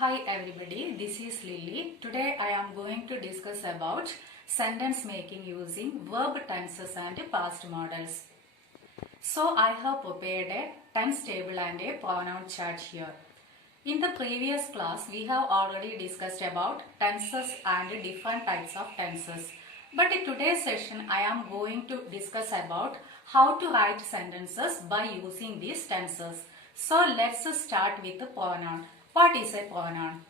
Hi everybody, this is Lily. Today I am going to discuss about sentence making using verb tenses and past models. So I have prepared a tense table and a pronoun chart here. In the previous class we have already discussed about tenses and different types of tenses. But in today's session I am going to discuss about how to write sentences by using these tenses. So let's start with the pronoun. What is a pronoun?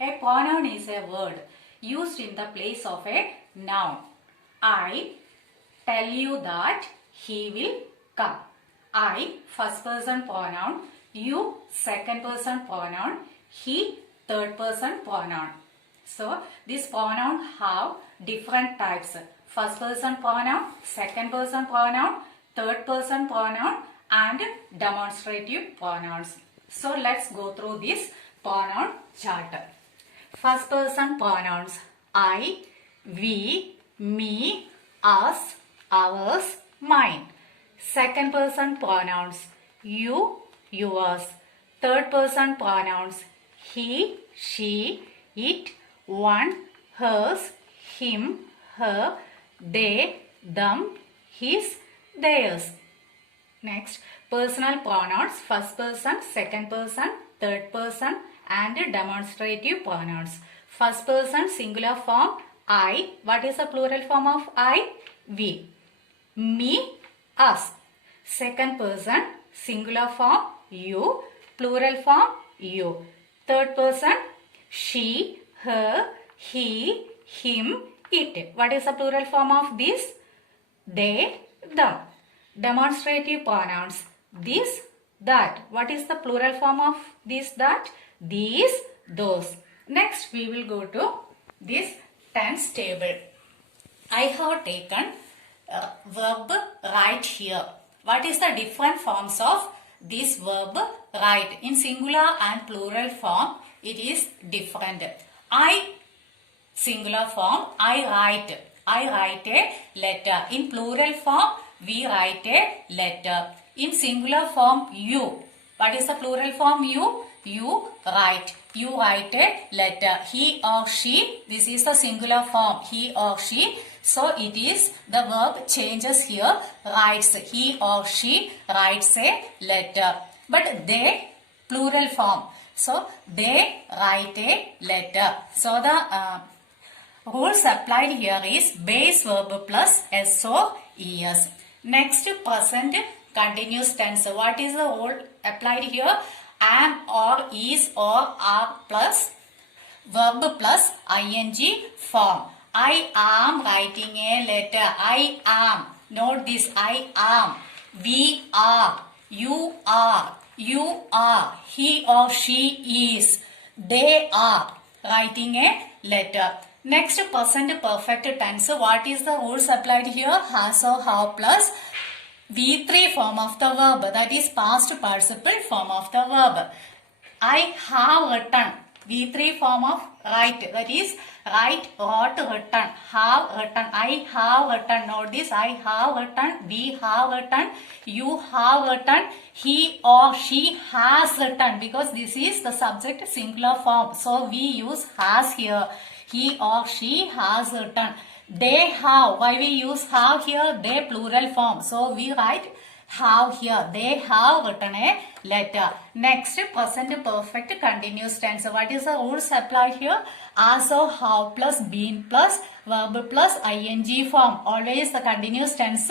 A pronoun is a word used in the place of a noun. I tell you that he will come. I, first person pronoun. You, second person pronoun. He, third person pronoun. So, this pronoun have different types. First person pronoun, second person pronoun, third person pronoun and demonstrative pronouns. So, let's go through this pronoun chart. First person pronouns I, we, me, us, ours, mine. Second person pronouns you, yours. Third person pronouns he, she, it, one, hers, him, her, they, them, his, theirs. Next, personal pronouns first person, second person, third person and demonstrative pronouns. First person singular form I. What is the plural form of I? We. Me, us. Second person singular form you. Plural form you. Third person she, her, he, him, it. What is the plural form of this? They, them. Demonstrative pronouns this, that. What is the plural form of this, that? These, those. Next we will go to this tense table. I have taken verb write here. What is the different forms of this verb write? In singular and plural form it is different. I, singular form, I write. I write a letter. In plural form we write a letter. In singular form you. What is the plural form you? You write. You write a letter. He or she. This is the singular form. He or she. So it is the verb changes here. Writes. He or she writes a letter. But they, plural form. So they write a letter. So the rules applied here is base verb plus SO ES. Next, present continuous tense. What is the rule applied here? Am or is or are plus verb plus ing form. I am writing a letter. I am. Note this. I am. We are. You are. You are. He or she is. They are writing a letter. Next, present perfect tense. What is the rules applied here? Has or have plus V3 form of the verb. That is past participle form of the verb. I have written. V3 form of write. That is write, wrote, written. Have written. I have written. Note this. I have written. We have written. You have written. He or she has written. Because this is the subject singular form. So we use has here. He or she has written. They have. Why we use have here? They plural form. So we write have here. They have written a letter. Next, present perfect continuous tense. What is the rules applied here? As or have plus been plus verb plus ing form. Always the continuous tense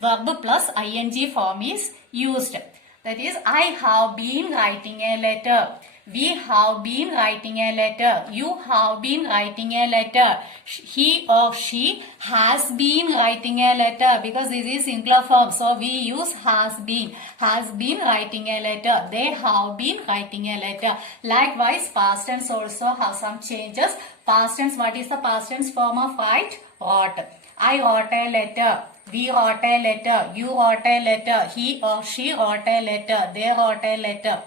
verb plus ing form is used. That is, I have been writing a letter. We have been writing a letter. You have been writing a letter. He or she has been writing a letter because this is singular form. So we use has been. Has been writing a letter. They have been writing a letter. Likewise, past tense also have some changes. Past tense, what is the past tense form of write? Wrote. I wrote a letter. We wrote a letter. You wrote a letter. He or she wrote a letter. They wrote a letter.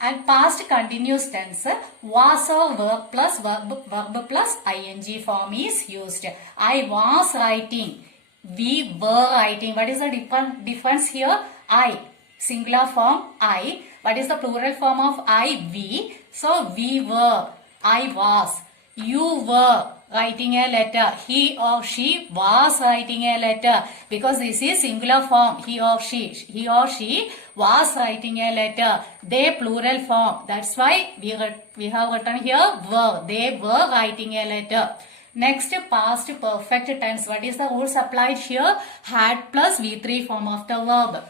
And past continuous tense was or verb plus verb plus ing form is used. I was writing. We were writing. What is the difference here? I. Singular form I. What is the plural form of I? We. So we were, I was. You were writing a letter. He or she was writing a letter. Because this is singular form. He or she was writing a letter. They plural form. That's why we have written here were. They were writing a letter. Next, past perfect tense. What is the rules applied here? Had plus V3 form of the verb.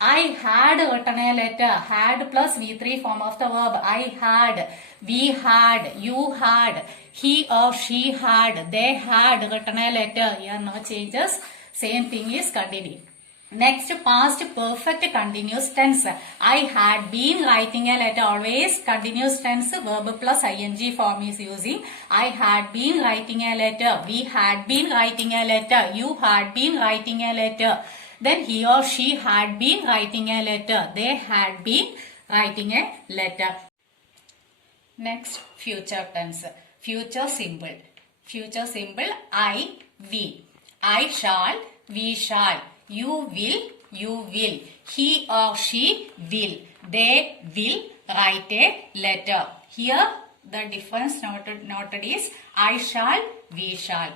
I had written a letter. Had plus V3 form of the verb. I had. We had. You had. He or she had. They had written a letter. Here no changes. Same thing is continued. Next, past perfect continuous tense. I had been writing a letter. Always continuous tense verb plus ing form is using. I had been writing a letter. We had been writing a letter. You had been writing a letter. Then he or she had been writing a letter. They had been writing a letter. Next, future tense. Future simple. Future simple I, we. I shall, we shall. You will. He or she will. They will write a letter. Here the difference noted is I shall, we shall.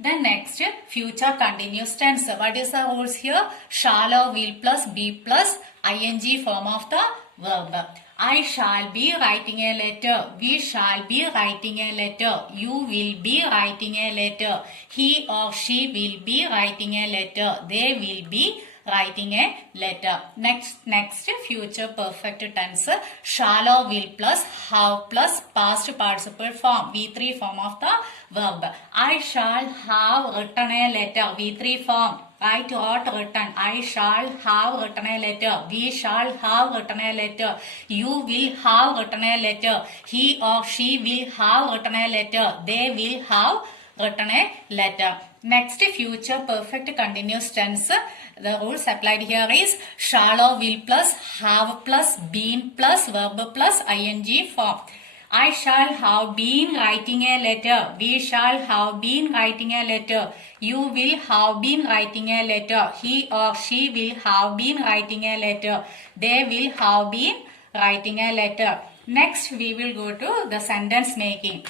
Then next, future continuous tense. What is the rules here? Shall or will plus be plus ing form of the verb. I shall be writing a letter. We shall be writing a letter. You will be writing a letter. He or she will be writing a letter. They will be writing a letter. Next, future perfect tense. Shall or will plus have plus past participle form. V3 form of the verb. I shall have written a letter. V3 form. Write what written. I shall have written a letter. We shall have written a letter. You will have written a letter. He or she will have written a letter. They will have written a letter. Next, future perfect continuous tense. The rules applied here is shall or will plus have plus been plus verb plus ing form. I shall have been writing a letter. We shall have been writing a letter. You will have been writing a letter. He or she will have been writing a letter. They will have been writing a letter. Next, we will go to the sentence making.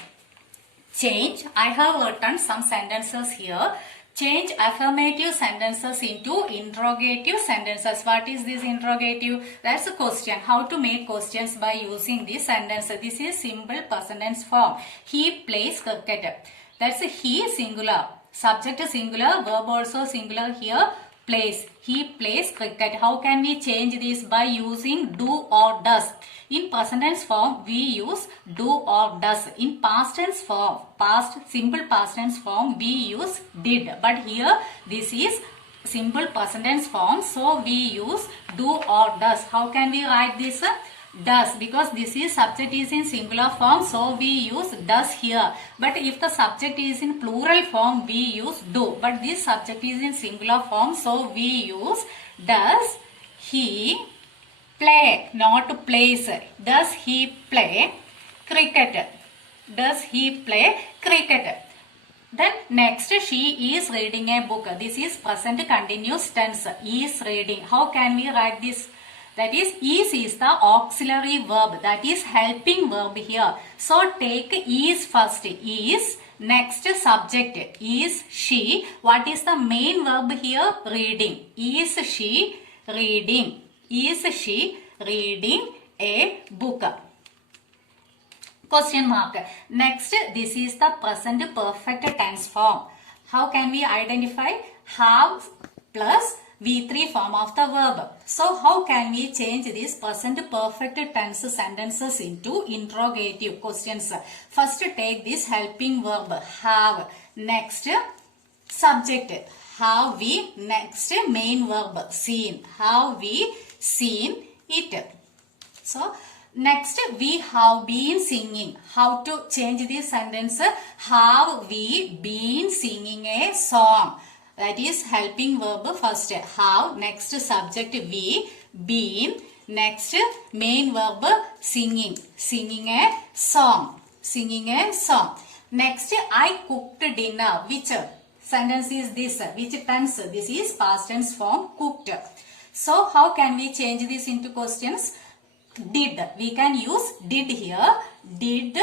Change. I have written some sentences here. Change affirmative sentences into interrogative sentences. What is this interrogative? That's a question. How to make questions by using this sentence. This is simple present tense form. He plays cricket. That's a he singular. Subject singular. Verb also singular here. Plays. He plays cricket. How can we change this? By using do or does. In present tense form, we use do or does. In past tense form, simple past tense form, we use did. But here, this is simple present tense form. So, we use do or does. How can we write this? Does, because this is subject is in singular form, so we use does here. But if the subject is in plural form, we use do. But this subject is in singular form, so we use does he play, not plays. Does he play cricket? Does he play cricket? Then next, she is reading a book. This is present continuous tense. Is reading. How can we write this? That is the auxiliary verb. That is helping verb here. So take is first. Is. Next subject. Is she. What is the main verb here? Reading. Is she reading? Is she reading a book? Question mark. Next, this is the present perfect tense form. How can we identify? Have plus V3 form of the verb. So, how can we change this present perfect tense sentences into interrogative questions? First, take this helping verb have. Next, subject. Have we. Next, main verb seen. Have we seen it? So, next, we have been singing. How to change this sentence? Have we been singing a song? That is helping verb first. Have. Next, subject we. Been. Next, main verb singing. Singing a song. Singing a song. Next, I cooked dinner. Which sentence is this? Which tense? This is past tense form cooked. So, how can we change this into questions? did. We can use did here. Did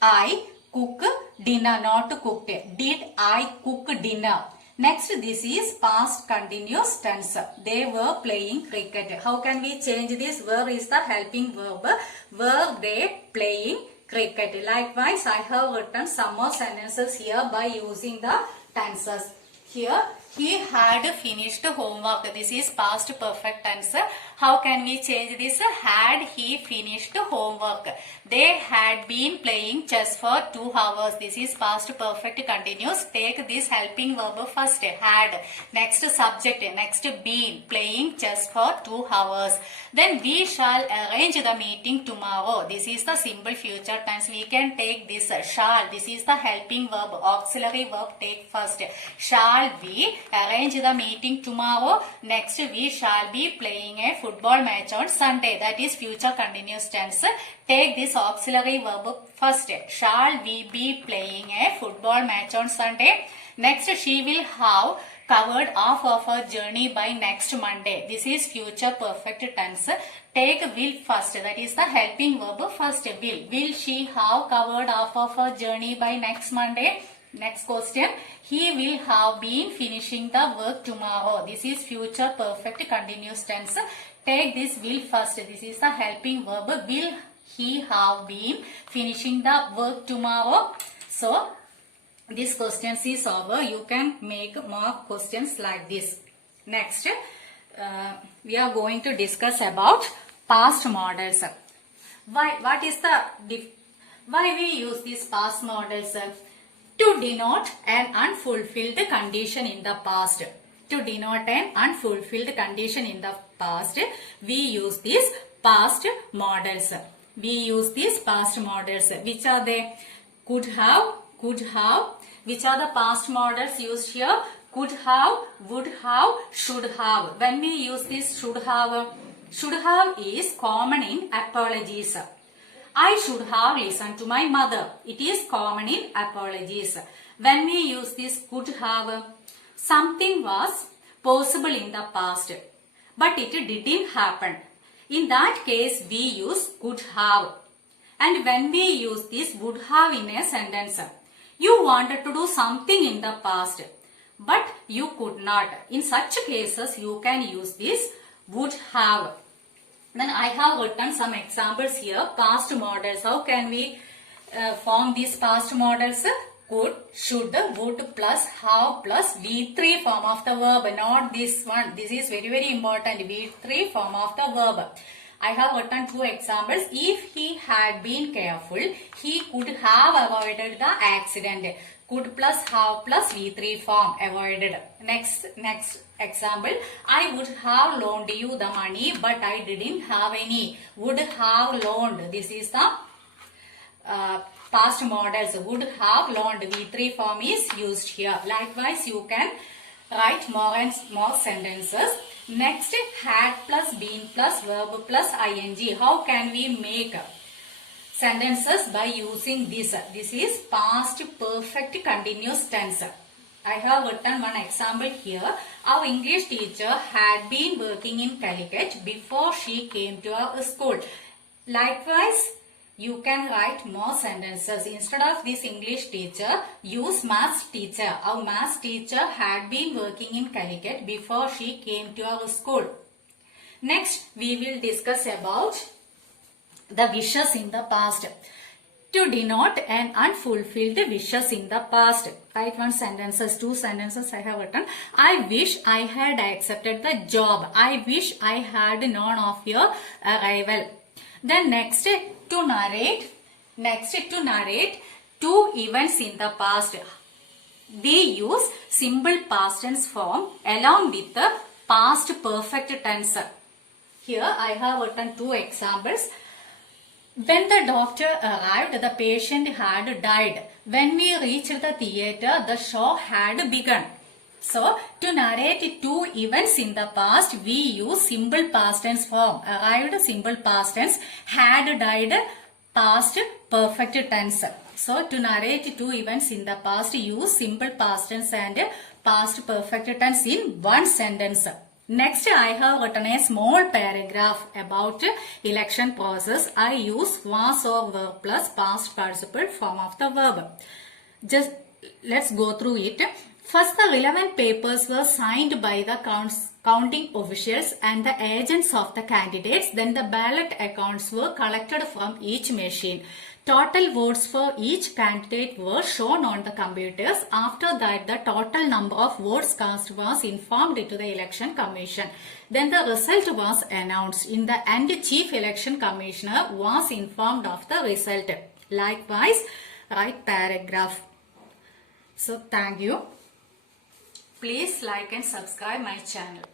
I cook dinner? Not cooked. Did I cook dinner? Next, this is past continuous tense. They were playing cricket. How can we change this? Were is the helping verb. Were they playing cricket? Likewise, I have written some more sentences here by using the tenses. Here, he had finished homework. This is past perfect tense. How can we change this? Had he finished homework? They had been playing chess for 2 hours. This is past perfect continuous. Take this helping verb first. Had. Next subject. Next been. Playing chess for 2 hours. Then we shall arrange the meeting tomorrow. This is the simple future tense. We can take this shall. This is the helping verb. Auxiliary verb take first. Shall we arrange the meeting tomorrow? Next we shall be playing a football match on Sunday. That is future continuous tense. Take this auxiliary verb first. Shall we be playing a football match on Sunday? Next, she will have covered half of her journey by next Monday. This is future perfect tense. Take will first. That is the helping verb first. Will. Will she have covered half of her journey by next Monday? Next question. He will have been finishing the work tomorrow. This is future perfect continuous tense. Take this will first. This is the helping verb. Will he have been finishing the work tomorrow? So, this question is over. You can make more questions like this. Next, we are going to discuss about past models. Why we use these past models? To denote an unfulfilled condition in the past. To denote an unfulfilled condition in the past, we use these past models. We use these past models. Which are they? Could have, Which are the past models used here? Could have, would have, should have. When we use this should have is common in apologies. I should have listened to my mother. It is common in apologies. When we use this could have, something was possible in the past, but it didn't happen. In that case, we use could have. And when we use this would have in a sentence, you wanted to do something in the past, but you could not. In such cases, you can use this would have. Then I have written some examples here. Past models. How can we form these past models? Could, should, would plus have plus V3 form of the verb. Not this one. This is very important. V3 form of the verb. I have written 2 examples. If he had been careful, he could have avoided the accident. Could plus have plus V3 form avoided. Next example. I would have loaned you the money, but I didn't have any. Would have loaned. This is the past models. Would have loaned. V3 form is used here. Likewise, you can write more and more sentences. Next, had plus been plus verb plus ing. How can we make sentences by using this? This is past perfect continuous tense. I have written one example here. Our English teacher had been working in Calicut before she came to our school. Likewise, you can write more sentences. Instead of this English teacher, use maths teacher. Our maths teacher had been working in Calicut before she came to our school. Next, we will discuss about the wishes in the past. To denote an unfulfilled wishes in the past. Write 2 sentences I have written. I wish I had accepted the job. I wish I had known of your arrival. Then next, to narrate 2 events in the past. We use simple past tense form along with the past perfect tense. Here I have written 2 examples. When the doctor arrived, the patient had died. When we reached the theatre, the show had begun. So, to narrate 2 events in the past, we use simple past tense form. Arrived, simple past tense. Had died, past perfect tense. So, to narrate 2 events in the past, use simple past tense and past perfect tense in one sentence. Next, I have written a small paragraph about election process. I use was or were plus past participle form of the verb. Just let's go through it. First, the relevant papers were signed by the counting officials and the agents of the candidates. Then the ballot accounts were collected from each machine. Total votes for each candidate were shown on the computers. After that, the total number of votes cast was informed to the election commission. Then the result was announced. In the end, Chief Election Commissioner was informed of the result. Likewise, write paragraph. So, thank you. Please like and subscribe my channel.